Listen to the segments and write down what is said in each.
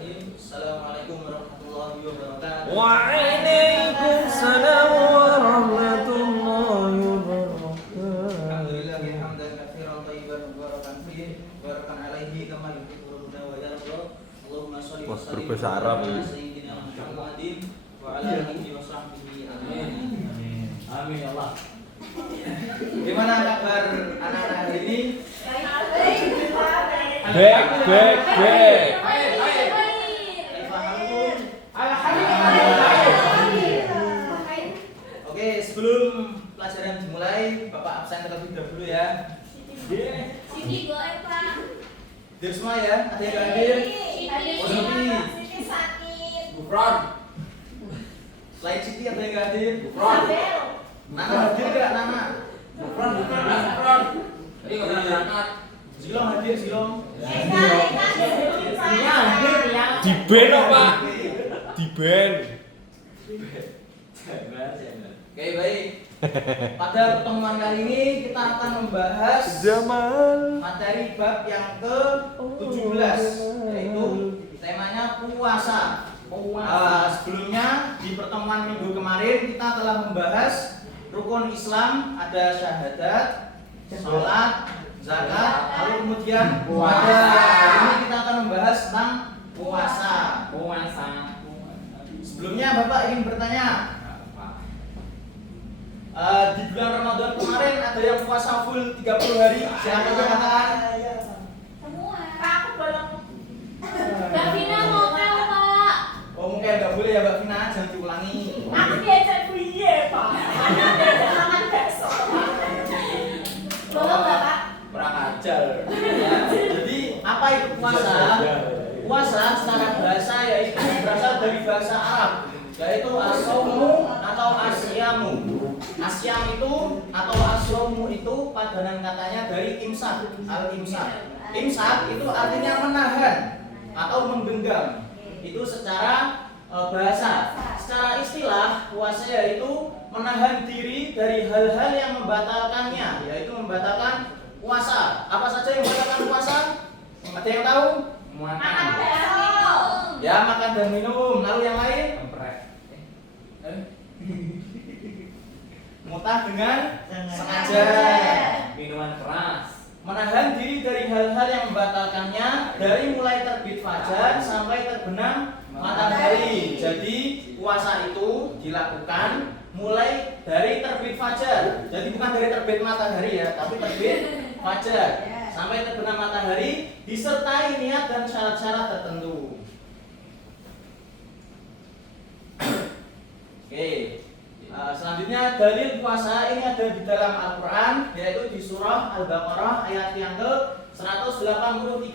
Bismillahirrahmanirrahim. Assalamualaikum warahmatullahi wabarakatuh. Waalaikumsalam warahmatullahi wabarakatuh. Alhamdulillah hamdan katsiran thayyiban mubarakan fihi barakan alaihi kama yuhibbuna wa yarda. Allahumma shalli wa sallim ala sayyidina Muhammadin wa ala alihi wa sahbihi. Amin. Amin ya Allah. Gimana kabar anak-anak hari ini? Baik. Oke, sebelum pelajaran dimulai, Bapak absen terlebih dahulu ya. Sini goer Pak. Hadir semua ya, ada yang hadir? Sini sakit. Gufron. Selain Siti ada yang hadir? Abel. Nana hadir gak Nana? Gufron. Tadi nggak pernah berangkat. Silong hadir, Silong. Iya, hadir ya. Di band Pak. Di band. Oke, baik. Pada pertemuan kali ini kita akan membahas Jamal. materi bab yang ke-17, yaitu temanya puasa. Sebelumnya di pertemuan minggu kemarin kita telah membahas rukun Islam, ada syahadat, sholat, zakat, lalu kemudian puasa. Ini kita akan membahas tentang puasa. Sebelumnya Bapak ingin bertanya, di bulan Ramadan kemarin ada yang puasa full 30 hari? Silakan katakan. Semua. Pak, aku belum. Mbak Vina mau tahu Pak. Oh, mungkin nggak boleh ya Mbak Vina, jangan diulangi. Aku diajak buye Pak. Aku diajak makan bakso. Boleh nggak Pak? Kurang ajar. Ya, jadi apa itu puasa? Puasa secara bahasa yaitu berasal dari bahasa Arab, yaitu as-shaumu atau asyamu. Asyam itu atau as-shaumu itu padanan katanya dari imsak, al-imsak. Imsak itu artinya menahan atau menggenggam. Itu secara bahasa. Secara istilah puasa yaitu menahan diri dari hal-hal yang membatalkannya, yaitu membatalkan puasa. Apa saja yang membatalkan puasa? Ada yang tahu? Makan bakso. Ya, makan dan minum. Lalu yang lain? Mutah dengan sengaja. Minuman keras. Menahan diri dari hal-hal yang membatalkannya dari mulai terbit fajar sampai terbenam matahari. Jadi puasa itu dilakukan mulai dari terbit fajar. Jadi bukan dari terbit matahari ya, tapi terbit fajar sampai terbenam matahari disertai niat dan syarat-syarat tertentu. Oke. Selanjutnya dalil puasa ini ada di dalam Al-Quran, yaitu di surah Al-Baqarah ayat yang ke-183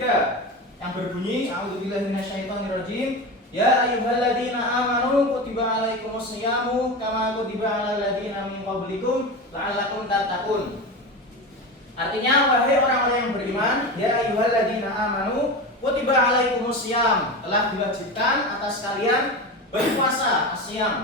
yang berbunyi A'udzubillahi minasyaitonirrajim. Ya ayyuhalladzina amanu kutiba alaikumusyamu kama kutiba alal ladzina min qablikum la'allakum tattaqun. Artinya, wahai orang-orang yang beriman, ya ayyuhalladzina amanu kutiba alaikumusyamu, telah diwajibkan atas kalian berpuasa, asyam.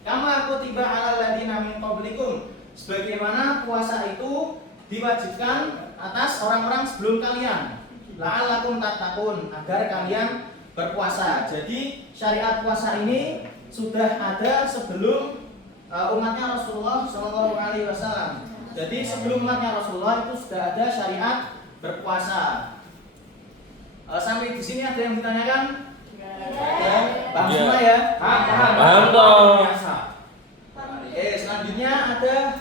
Kama kutiba alal ladzina min qablikum, sebagaimana puasa itu diwajibkan atas orang-orang sebelum kalian. La'allakum tattaqun, agar kalian berpuasa. Jadi syariat puasa ini sudah ada sebelum umatnya Rasulullah SAW. Jadi sebelum umatnya Rasulullah itu sudah ada syariat berpuasa. Sampai di sini ada yang ditanyakan? Paham semua ya? Paham toh. Selanjutnya ada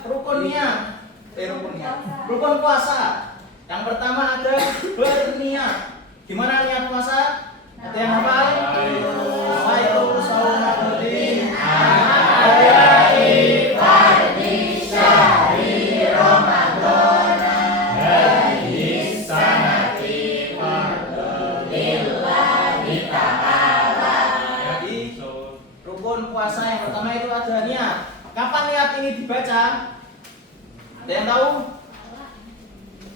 rukun puasa. Yang pertama ada berniat. Gimana niat puasa? Ada yang hafal? Saitu saumatuddin ayai fardi syahri Ramadan hadis sanati lillahi ta'ala. Jadi rukun puasa yang pertama itu ada niat. Kapan niat ini dibaca? Ada yang tahu?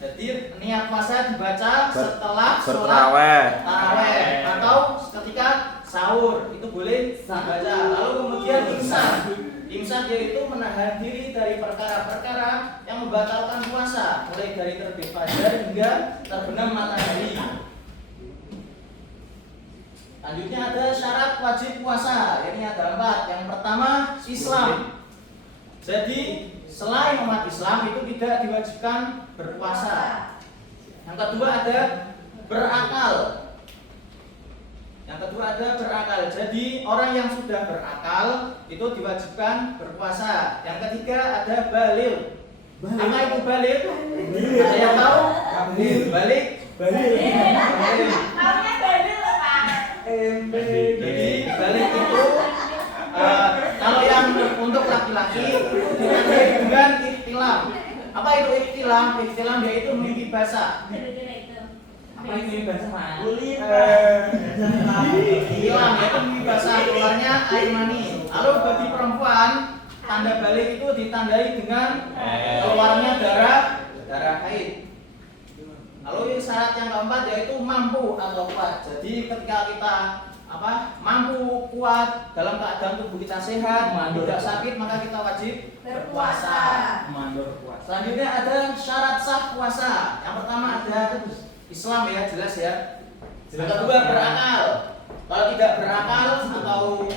Jadi niat puasa dibaca setelah sholat tarawih atau ketika sahur, itu boleh dibaca. Lalu kemudian imsak yaitu menahan diri dari perkara-perkara yang membatalkan puasa, mulai dari terbit fajar hingga terbenam matahari. Selanjutnya ada syarat wajib puasa. Ini ada 4. Yang pertama Islam. Jadi selain umat Islam itu tidak diwajibkan berpuasa. Yang kedua ada berakal. Yang kedua ada berakal. Jadi orang yang sudah berakal itu diwajibkan berpuasa. Yang ketiga ada balil. Apa itu balil? Ada yang tahu? Balik. Maunya bandel loh, Pak. Jadi balik itu kalau yang untuk laki-laki ditandai dengan iktilam. Apa itu iktilam? Iktilam yaitu mimpi basah. Gara-gara itu. Apa ini bahasa mana? Iktilam yaitu mimpi basah, keluarnya air mani. Lalu bagi perempuan tanda balik itu ditandai dengan keluarnya darah haid. Lalu syarat yang keempat yaitu mampu atau kuat. Jadi ketika kita mampu kuat dalam keadaan tubuh kita sehat, tidak sakit, maka kita wajib berpuasa. Selanjutnya ada syarat sah puasa. Yang pertama ada Islam ya, jelas ya. Yang kedua berakal. Kalau tidak berakal atau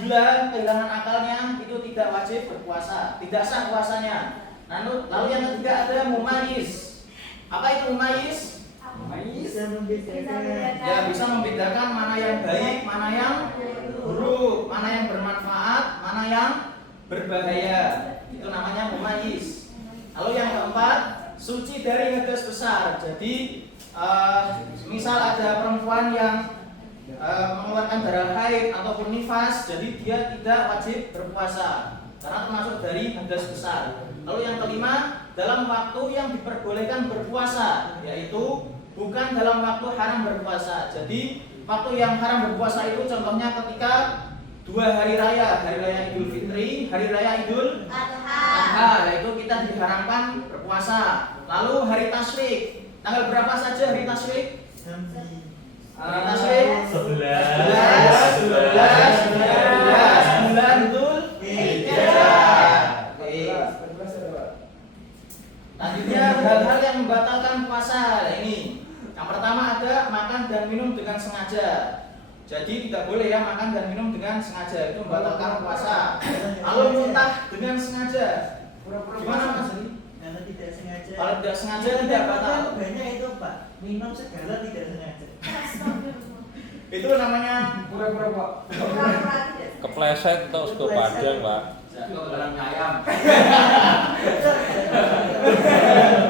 gila kehilangan akalnya itu tidak wajib berpuasa, tidak sah puasanya. Lalu yang ketiga ada mumayyiz. Apa itu mumayyiz? Ya, bisa membedakan mana yang baik, mana yang buruk, mana yang bermanfaat, mana yang berbahaya. Itu namanya mumayyiz. Lalu yang keempat, suci dari hadas besar. Jadi misal ada perempuan yang mengeluarkan darah haid ataupun nifas, jadi dia tidak wajib berpuasa karena termasuk dari hadas besar. Lalu yang kelima, dalam waktu yang diperbolehkan berpuasa, yaitu bukan dalam waktu haram berpuasa. Jadi waktu yang haram berpuasa itu contohnya ketika 2 hari raya Idul Fitri, hari raya Idul Adha, yaitu kita diharamkan berpuasa. Lalu hari tasyrik, tanggal berapa saja hari tasyrik? Hari tasyrik 11, 12 bulan Dzul Hijjah. Selanjutnya hal-hal yang membatalkan puasa. Ini yang pertama ada makan dan minum dengan sengaja. Jadi tidak boleh ya makan dan minum dengan sengaja, itu membatalkan puasa. Lalu muntah dengan sengaja. Gimana Mas? Karena tidak sengaja. Kalau tidak sengaja tidak batal. Banyak itu Pak, minum segala tidak sengaja. Itu namanya Pura-pura Pak. Kepleset atau sego padang Pak. Orang ayam.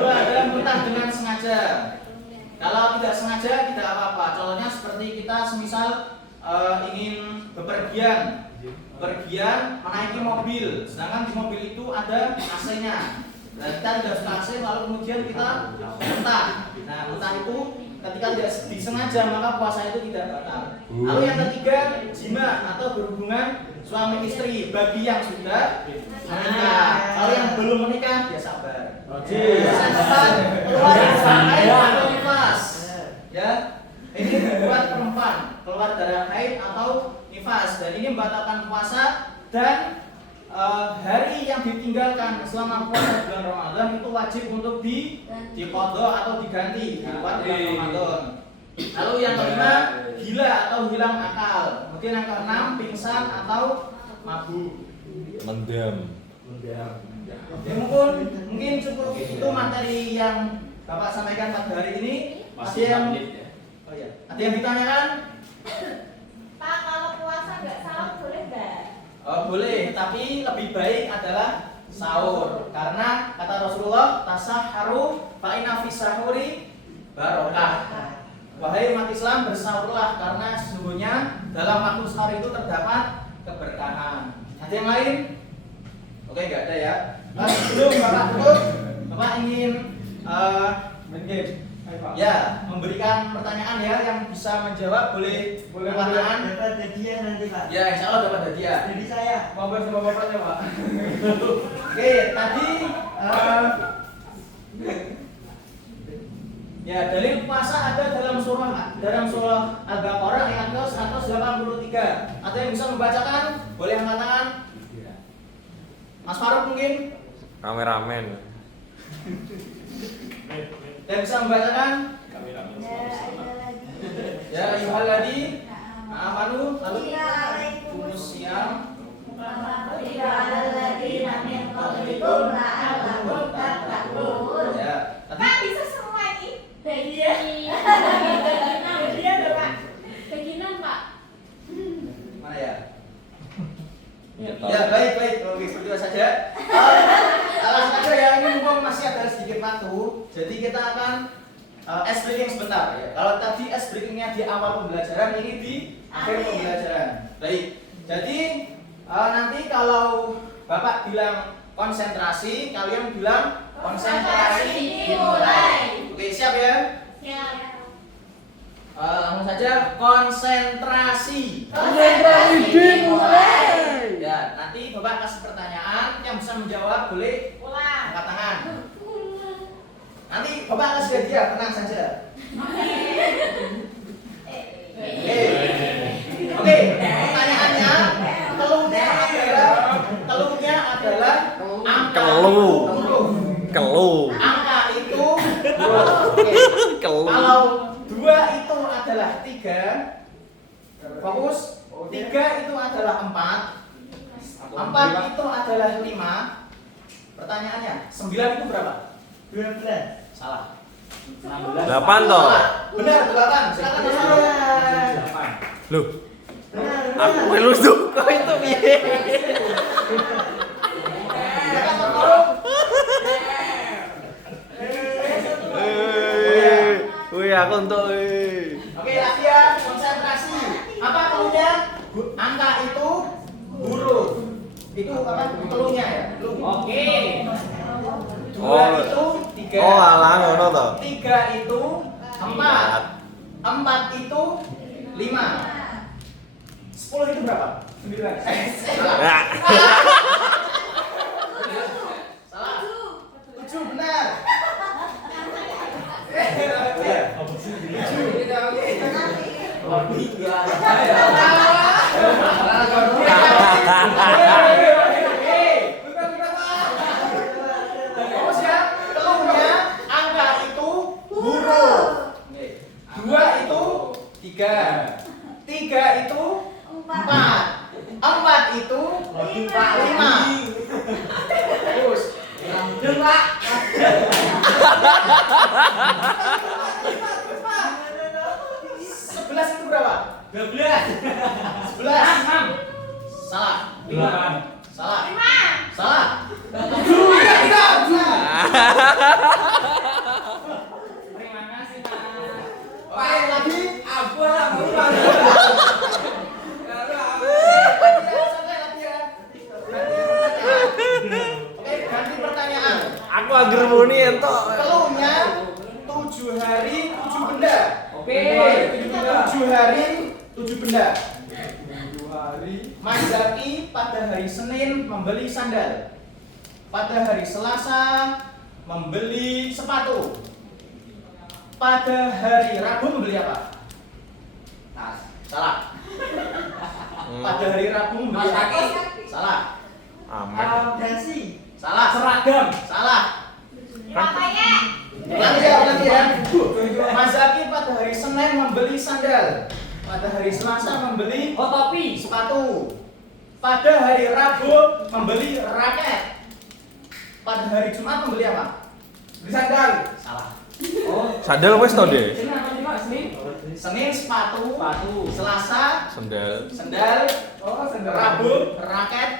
kedua adalah muntah dengan sengaja. Kalau tidak sengaja tidak apa-apa. Contohnya seperti kita semisal ingin bepergian menaiki mobil, sedangkan di mobil itu ada AC-nya. Dan kita tidak suka AC, lalu kemudian kita muntah. Nah, muntah itu ketika tidak disengaja maka puasa itu tidak batal. Lalu yang ketiga, jima atau berhubungan suami istri bagi yang sudah menikah. Kalau yang belum menikah ya sabar. Yang keempat, keluar darah haid atau nifas. Ya, ini buat perempuan keluar darah haid atau nifas, dan ini membatalkan puasa. Dan hari yang ditinggalkan selama puasa bulan Ramadan itu wajib untuk diqadha atau diganti buat bulan Ramadan. Lalu yang kelima, gila atau hilang akal. Kemudian yang keenam, pingsan atau mabuk. Mendem. Ya, mungkin cukup itu materi yang Bapak sampaikan pada hari ini. Masih Ada yang ya. Oh ya, ada yang ditanyakan? Pak, kalau puasa nggak sahur boleh nggak? Boleh, tapi lebih baik adalah sahur. Karena kata Rasulullah, tasahharu fa inna fis sahuri barokah. Wahai umat Islam, bersahurlah karena sesungguhnya dalam waktu sahur itu terdapat keberkahan. Ada yang lain? Oke, nggak ada ya. Sebelum Bapak tutup, Bapak ingin ya memberikan pertanyaan ya, yang bisa menjawab boleh pertanyaan. Dapat hadiah nanti Pak. Ya, insya Allah dapat hadiah. Jadi saya. Ngobrol sama bapaknya Pak. Oke, tadi ya dalil puasa ada dalam surah Al-Baqarah ayat 183. Ada yang bisa membacakan? Boleh angkat tangan. Mas Faruk mungkin? Kameramen. Yang bisa membacakan? Ya, ada lagi. Ya, ayyuhalladzina Amanu lalu Waalaikumsalam. Ya, tadi bisa semua ini. Bagian. Bagian ada Pak. Bagian Pak. mana ya? Ya, Ya, baik, oke, seperti itu saja. Langsung aja ya, ini mumpung masih ada sedikit waktu, jadi kita akan ice breaking sebentar ya. Kalau tadi ice breakingnya di awal pembelajaran, ini di akhir pembelajaran. Baik, jadi nanti kalau Bapak bilang konsentrasi, kalian bilang konsentrasi dimulai. Oke, siap ya? Siap. Langsung saja konsentrasi. Konsentrasi dimulai. Ya, nanti Bapak kasih pertanyaan, yang bisa menjawab boleh Ulang. angkat tangan. Nanti Bapak kasih hadiah, tenang saja. Oke, pertanyaannya telunya adalah angka Kelu. Angka itu oke. Kelu. Kalau 2 itu adalah 3, fokus. 3 itu adalah 4. 4 itu adalah 5. Pertanyaannya, 9 itu berapa? 12. Salah. 8 toh. Benar, 8. Silakan Mas Farouk. Loh. Aku melu tuh. Kok itu piye? Silakan Mas Farouk. Wih, aku untuk Oke, latihan konsentrasi. Apa keluarnya? Angka itu huruf. Itu apa? Keluarnya ya. Oke. 2 itu 3. Oh, alah ngono to. 3 itu 4. 4 itu 5. 10 itu berapa? 9. Salah. Salah. 7 benar. Fokus ya, keluarnya angka itu huruf. 2 itu 3. 3 itu 4. 4 itu 5. Terus 11 itu berapa? 12. 11. Salah. 5. Salah. 5. Salah. 7. Terima kasih, Mas. Oke, lagi. Oke, ganti pertanyaan. Aku agar muni entok. Keluhnya 7 hari 7 benda. Oke. 7 hari 7 benda. Mas Zaki pada hari Senin membeli sandal. Pada hari Selasa membeli sepatu. Pada hari Rabu membeli apa? Nah, salah. Pada hari Rabu membeli Mas apa? Zaki. Salah. Amin. Dasi. Salah. Seragam. Salah. Rokoknya. Ulangi ya. Mas Zaki pada hari Senin membeli sandal. Pada hari Selasa membeli Oh, topi. sepatu. Pada hari Rabu membeli raket. Pada hari Jumat membeli apa? Beli sandal. Salah. Oh. Sandal wis to, Dek? Ini apa sih, Pak? Senin? Senin sepatu. Sepatu. Selasa Sandal. sandal. Rabu raket.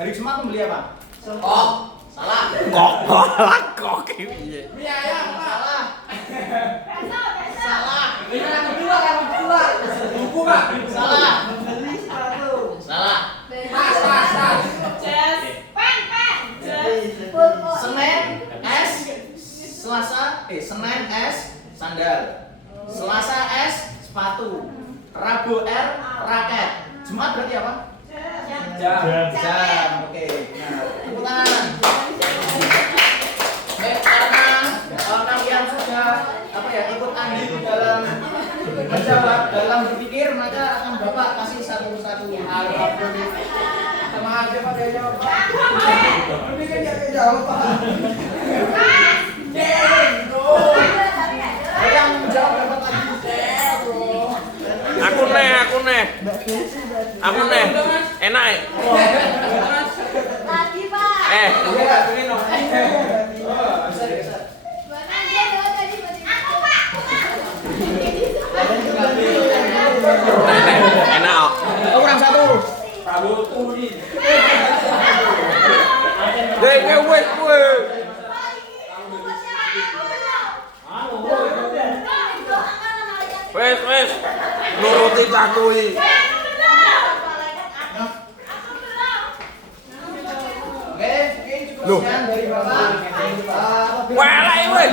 Hari Jumat membeli apa? Oh, salah. Kok piye? Mie ayam. Salah. Besok. Salah. Ini yang kedua. Buku, Pak. Salah. Membeli sepatu. Salah. Tas. Jas. Pen. Senin es Senin es sandal. Selasa es sepatu. Rabu raket. Jumat berarti apa? Jam. Jam. Oke. Nah, tepuk tangan. Karena kalian sudah ikut andil di dalam menjawab, dalam berpikir, maka akan Bapak kasih satu-satu. Alhamdulillah. Sama aja Pak dia jawab Pak. Berpikir dia jawab Pak. Yang menjawab dapat lagi. Aku nih. Aku nih. Enak ya? Lagi, Pak. Iya, ini no. Oh, bisa bisa. Mana dia lewat tadi berarti. Aku, Pak. Enak. Oh, kurang satu. Prabowo tuh nih. Weh. Wes. Nuruti cakui. Oke, cukup sekian dari Bapak. Wah, weh.